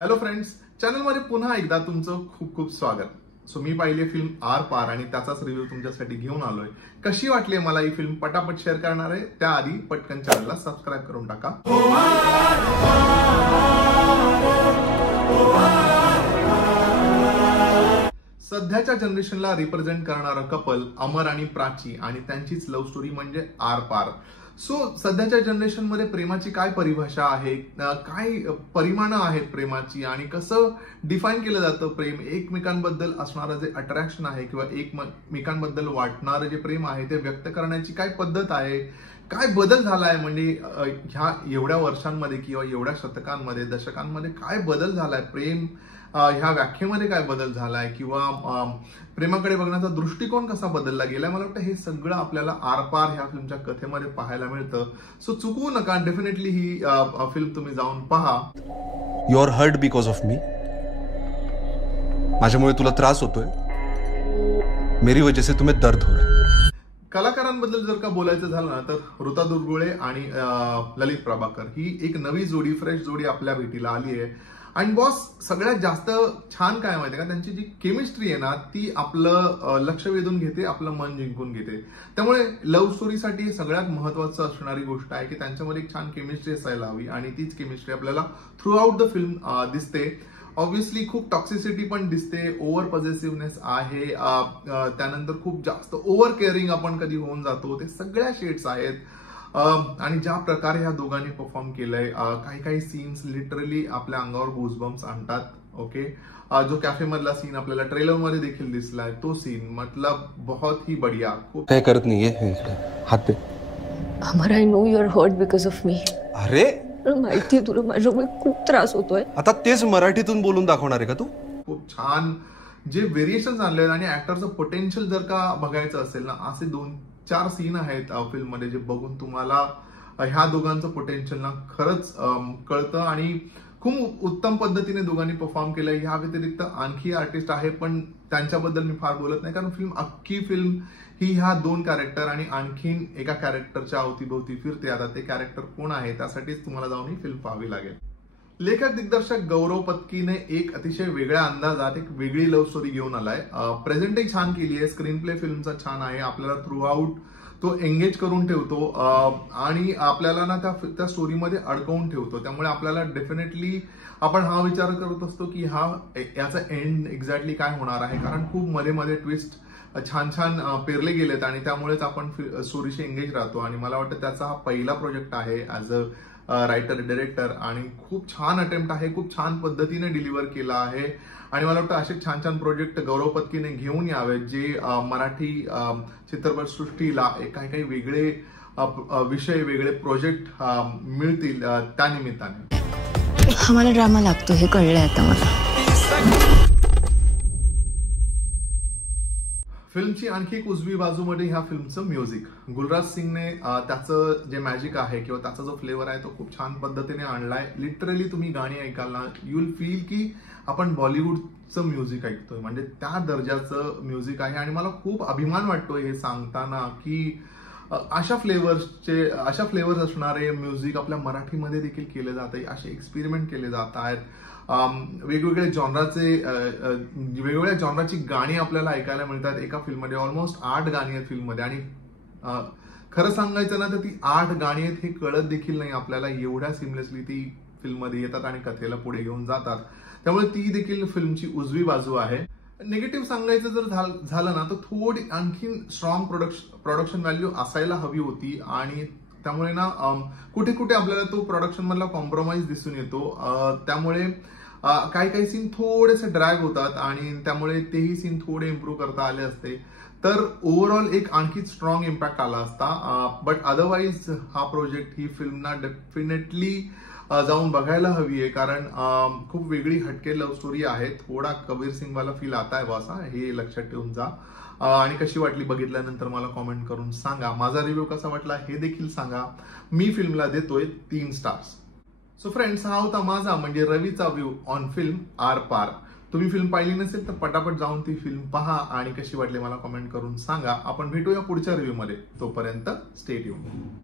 Hello friends, चॅनलमध्ये पुन्हा एकदा तुमचं खूप खूप स्वागत. सो मी पाहिली फिल्म आर पार आणि त्याचाच रिव्ह्यू तुमच्यासाठी घेऊन आलोय. कशी वाटली मला ही फिल्म पटापट शेअर करणार आहे. त्याआधी पटकन चॅनलला सबस्क्राईब करून टाका. सध्याच्या जनरेशनला रिप्रेझेंट करणारं कपल अमर आणि प्राची आणि त्यांचीच लव्ह स्टोरी म्हणजे आर पार. सो सध्याच्या जनरेशन मध्ये प्रेमाची काय परिभाषा आहे, काय परिमाणं आहेत प्रेमाची आणि कसं डिफाईन केलं जातं प्रेम, एकमेकांबद्दल असणारं जे अट्रॅक्शन आहे किंवा एकमेकांबद्दल वाटणारं जे प्रेम आहे ते व्यक्त करण्याची काय पद्धत आहे, काय बदल झालाय म्हणजे ह्या एवढ्या वर्षांमध्ये किंवा एवढ्या शतकांमध्ये दशकांमध्ये काय बदल झालाय, प्रेम ह्या व्याख्येमध्ये काय बदल झालाय किंवा प्रेमाकडे बघण्याचा दृष्टिकोन कसा बदलला गेलाय. मला वाटतं हे सगळं आपल्याला आरपार ह्या फिल्मच्या कथेमध्ये पाहायला मिळतं. सो चुकवू नका, डेफिनेटली ही फिल्म तुम्ही जाऊन पहा. You are hurt because of me. माझ्यामुळे तुला त्रास होतोय. मेरी वजह से तुम्हें दर्द हो रहा है. कलाकारांबद्दल जर का बोलायचं झालं ना तर ऋता दुर्गुळे आणि ललित प्रभाकर ही एक नवी जोडी, फ्रेश जोडी आपल्या भेटीला आली आहे. आणि बॉस सगळ्यात जास्त छान काय माहितीये का, त्यांची जी केमिस्ट्री आहे ना ती आपलं लक्ष वेधून घेते, आपलं मन जिंकून घेते. त्यामुळे लव्ह स्टोरीसाठी सगळ्यात महत्वाचं असणारी गोष्ट आहे की त्यांच्यामध्ये एक छान केमिस्ट्री असायला हवी आणि तीच केमिस्ट्री आपल्याला थ्रू आउट द फिल्म दिसते. ऑब्व्हियसली खूप टॉक्सिसिटी पण दिसते, ओव्हर पॉझिटिव्हनेस आहे, त्यानंतर खूप जास्त ओव्हर केअरिंग आपण कधी होऊन जातो, ते सगळ्या शेड्स आहेत. आणि ज्या प्रकारे ह्या दोघांनी परफॉर्म केलंय, काही काही सीन्स लिटरली आपल्या अंगावर गूजबम्स आणतात. ओके, जो कॅफे मधला सीन आपल्याला ट्रेलर मध्ये देखील दिसलाय तो सीन मतलब बहुत ही बढ़िया. काय करत नाहीये, हात दे. Amar, I know you are hurt because of me. अरे माहिती तुला माझ्यामुळे खूप त्रास होतोय. आता तेच मराठीतून बोलून दाखवणार आहे का तू? खूप छान जे व्हेरिएशन आणले आणि ऍक्टरचं पोटेन्शियल जर का बघायचं असेल ना, असे 2-4 सीन आहेत फिल्म मध्ये जे बघून तुम्हाला ह्या दोघांचं पोटेन्शियल ना खरंच कळतं आणि खूप उत्तम पद्धतीने दोघांनी परफॉर्म केलंय. ह्या व्यतिरिक्त आणखी आर्टिस्ट आहे पण त्यांच्याबद्दल मी फार बोलत नाही, कारण अख्खी फिल्म ही ह्या 2 कॅरेक्टर आणि आणखीन एका कॅरेक्टरच्या अवतीभोवती फिरते. आता ते कॅरेक्टर कोण आहे त्यासाठीच तुम्हाला जाऊन ही फिल्म पाहावी लागेल. लेखक दिग्दर्शक गौरव पत्कीने एक अतिशय वेगळ्या अंदाजात एक वेगळी लव्ह स्टोरी घेऊन आलाय. प्रेझेंटही छान केली आहे, स्क्रीन प्ले फिल्मचा छान आहे, आपल्याला थ्रू आउट तो एंगेज करून ठेवतो आणि आपल्याला ना त्या स्टोरीमध्ये अडकवून ठेवतो. त्यामुळे आपल्याला डेफिनेटली आपण हा विचार करत असतो की याचा एंड एक्झॅक्टली काय होणार आहे, कारण खूप मध्ये मध्ये ट्विस्ट छान छान पेरले गेलेत आणि त्यामुळेच आपण स्टोरीशी एंगेज राहतो. आणि मला वाटतं त्याचा हा पहिला प्रोजेक्ट आहे ऍज अ रायटर डिरेक्टर आणि खूप छान अटेम्प्ट आहे, खूप छान पद्धतीने डिलिव्हर केला आहे. आणि मला वाटतं असे छान छान प्रोजेक्ट गौरव पत्कीने घेऊन यावेत जे मराठी चित्रपट सृष्टीला काही काही वेगळे विषय, वेगळे प्रोजेक्ट मिळतील त्या निमित्ताने. आम्हाला ड्रामा लागतो हे कळलंय आता मला. फिल्मची आणखी एक उजवी बाजू म्हणजे ह्या फिल्मचं म्युझिक. गुलराज सिंगने त्याचं जे मॅजिक आहे किंवा त्याचा जो फ्लेवर आहे तो खूप छान पद्धतीने आणलाय. लिटरली तुम्ही गाणी ऐकाल ना, यू विल फील की आपण बॉलिवूडचं म्युझिक ऐकतोय, म्हणजे त्या दर्जाचं म्युझिक आहे. आणि मला खूप अभिमान वाटतोय हे सांगताना की अशा फ्लेवर्स असणारे म्युझिक आपल्या मराठीमध्ये देखील केले जात आहे, असे एक्सपेरिमेंट केले जात आहेत. वेगवेगळ्या जॉनराची गाणी आपल्याला ऐकायला मिळतात एका फिल्ममध्ये. ऑलमोस्ट 8 गाणी आहेत फिल्ममध्ये आणि खरं सांगायचं ना तर ती 8 गाणी आहेत हे कळत देखील नाही आपल्याला, एवढ्या सिमलेसली ती फिल्ममध्ये येतात आणि कथेला पुढे घेऊन जातात. त्यामुळे ती देखील फिल्मची उजवी बाजू आहे. निगेटिव्ह सांगायचं जर झालं ना तर थोडी आणखीन स्ट्रॉंग प्रोडक्शन व्हॅल्यू असायला हवी होती आणि त्यामुळे ना कुठे कुठे आपल्याला तो प्रोडक्शन मधला कॉम्प्रोमाइज दिसून येतो. त्यामुळे काही सीन थोडेसे ड्रॅग होतात आणि त्यामुळे तेही सीन थोडे इम्प्रूव्ह करता आले असते तर ओव्हरऑल एक आणखी स्ट्रॉंग इम्पॅक्ट आला असता. बट अदरवाईज हा प्रोजेक्ट, ही फिल्म ना डेफिनेटली जाऊन बघायला हवी आहे, कारण खूप वेगळी हटके लव्ह स्टोरी आहे. थोडा कबीर सिंग वाला फील आता आहे बॉस, हे लक्षात ठेवून जा. आणि कशी वाटली बघितल्यानंतर मला कॉमेंट करून सांगा. माझा रिव्ह्यू कसा वाटला हे देखील सांगा. मी फिल्मला देतोय 3 स्टार्स. सो फ्रेंड्स, हा होता माझा म्हणजे रवीचा व्ह्यू ऑन फिल्म आर पार. तुम्ही फिल्म पाहिली नसेल तर पटापट जाऊन ती फिल्म पहा आणि कशी वाटली मला कॉमेंट करून सांगा. आपण भेटूया पुढच्या रिव्ह्यू मध्ये. तोपर्यंत स्टे ट्यून्ड.